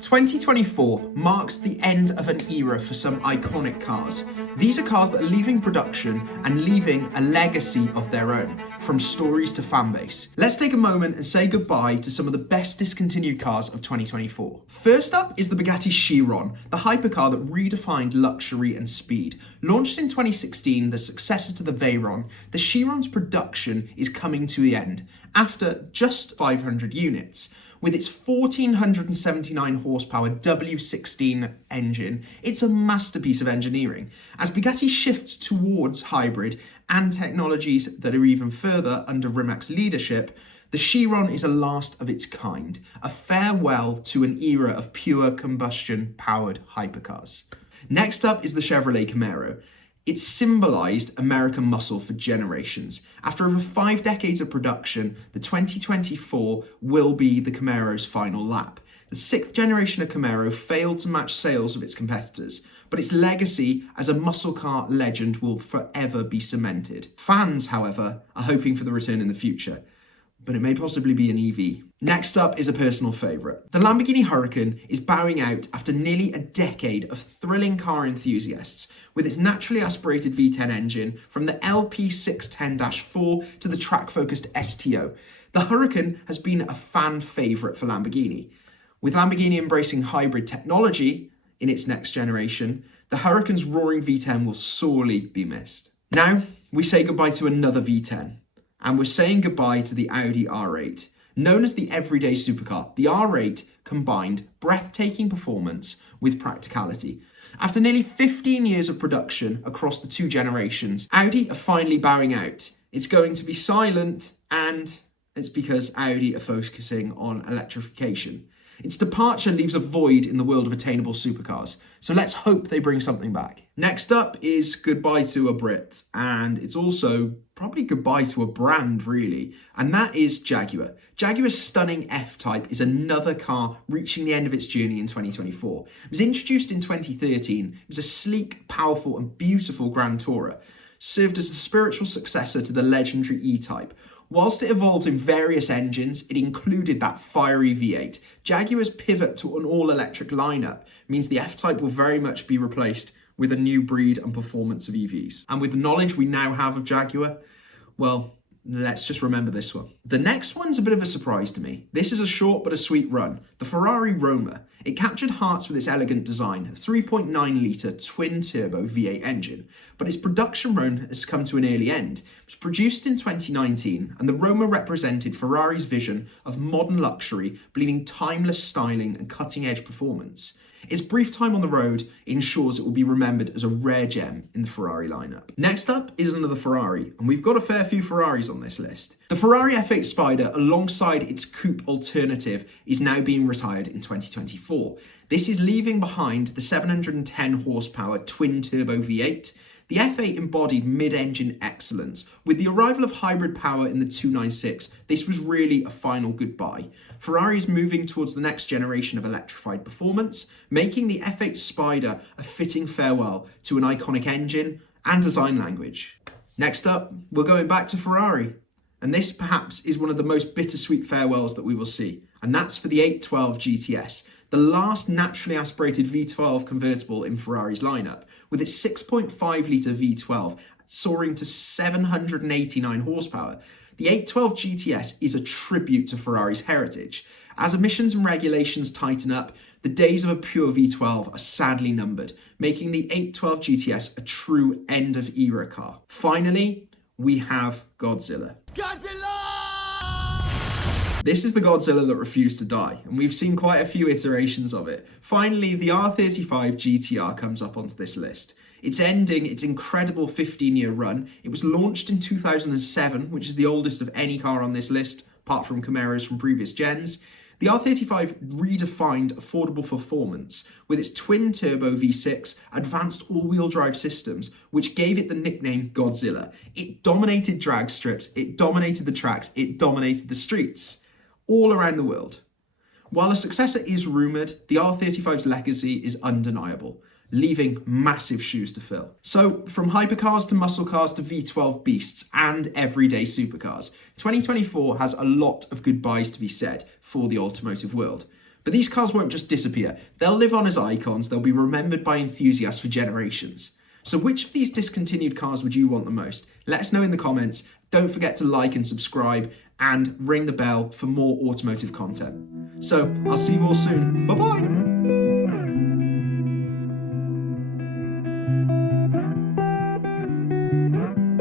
2024 marks the end of an era for some iconic cars. These are cars that are leaving production and leaving a legacy of their own, from stories to fan base. Let's take a moment and say goodbye to some of the best discontinued cars of 2024. First up is the Bugatti Chiron, the hypercar that redefined luxury and speed. Launched in 2016, the successor to the Veyron, the Chiron's production is coming to the end, after just 500 units. With its 1,479 horsepower W16 engine, it's a masterpiece of engineering. As Bugatti shifts towards hybrid and technologies that are even further under Rimac's leadership, the Chiron is a last of its kind, a farewell to an era of pure combustion-powered hypercars. Next up is the Chevrolet Camaro. It's symbolised American muscle for generations. After over 5 decades of production, the 2024 will be the Camaro's final lap. The 6th generation of Camaro failed to match sales of its competitors, but its legacy as a muscle car legend will forever be cemented. Fans, however, are hoping for the return in the future, but it may possibly be an EV. Next up is a personal favourite. The Lamborghini Huracan is bowing out after nearly a decade of thrilling car enthusiasts, with its naturally aspirated V10 engine from the LP610-4 to the track-focused STO. The Huracan has been a fan favourite for Lamborghini. With Lamborghini embracing hybrid technology in its next generation, the Huracan's roaring V10 will sorely be missed. Now, we say goodbye to another V10. And we're saying goodbye to the Audi R8. Known as the everyday supercar, the R8 combined breathtaking performance with practicality. After nearly 15 years of production across the 2 generations, Audi are finally bowing out. It's going to be silent, and it's because Audi are focusing on electrification. Its departure leaves a void in the world of attainable supercars, so let's hope they bring something back. Next up is goodbye to a Brit, and it's also probably goodbye to a brand, really, and that is Jaguar. Jaguar's stunning F-Type is another car reaching the end of its journey in 2024. It was introduced in 2013. It was a sleek, powerful, and beautiful Grand Tourer, served as the spiritual successor to the legendary E-Type. Whilst it evolved in various engines, it included that fiery V8. Jaguar's pivot to an all-electric lineup means the F-Type will very much be replaced with a new breed and performance of EVs. And with the knowledge we now have of Jaguar, well, let's just remember this one. The next one's a bit of a surprise to me. This is a short but a sweet run. The Ferrari Roma. It captured hearts with its elegant design, a 3.9-litre twin-turbo V8 engine, but its production run has come to an early end. It was produced in 2019, and the Roma represented Ferrari's vision of modern luxury, blending timeless styling and cutting-edge performance. Its brief time on the road ensures it will be remembered as a rare gem in the Ferrari lineup. Next up is another Ferrari, and we've got a fair few Ferraris on this list. The Ferrari F8 Spider, alongside its coupe alternative, is now being retired in 2024. This is leaving behind the 710 horsepower twin-turbo V8. The F8 embodied mid-engine excellence. With the arrival of hybrid power in the 296, this was really a final goodbye. Ferrari is moving towards the next generation of electrified performance, making the F8 Spider a fitting farewell to an iconic engine and design language. Next up, we're going back to Ferrari. And this perhaps is one of the most bittersweet farewells that we will see. And that's for the 812 GTS, the last naturally aspirated V12 convertible in Ferrari's lineup, with its 6.5-litre V12 soaring to 789 horsepower. The 812 GTS is a tribute to Ferrari's heritage. As emissions and regulations tighten up, the days of a pure V12 are sadly numbered, making the 812 GTS a true end-of-era car. Finally, we have Godzilla. This is the Godzilla that refused to die, and we've seen quite a few iterations of it. Finally, the R35 GT-R comes up onto this list. It's ending its incredible 15-year run. It was launched in 2007, which is the oldest of any car on this list, apart from Camaros from previous gens. The R35 redefined affordable performance with its twin-turbo V6 advanced all-wheel drive systems, which gave it the nickname Godzilla. It dominated drag strips, it dominated the tracks, it dominated the streets, all around the world. While a successor is rumoured, the R35's legacy is undeniable, leaving massive shoes to fill. So, from hypercars to muscle cars to V12 beasts and everyday supercars, 2024 has a lot of goodbyes to be said for the automotive world. But But these cars won't just disappear. They'll live on as icons. They'll be remembered by enthusiasts for generations. So which of these discontinued cars would you want the most? Let us know in the comments. Don't forget to like and subscribe and ring the bell for more automotive content. So I'll see you all soon. Bye-bye.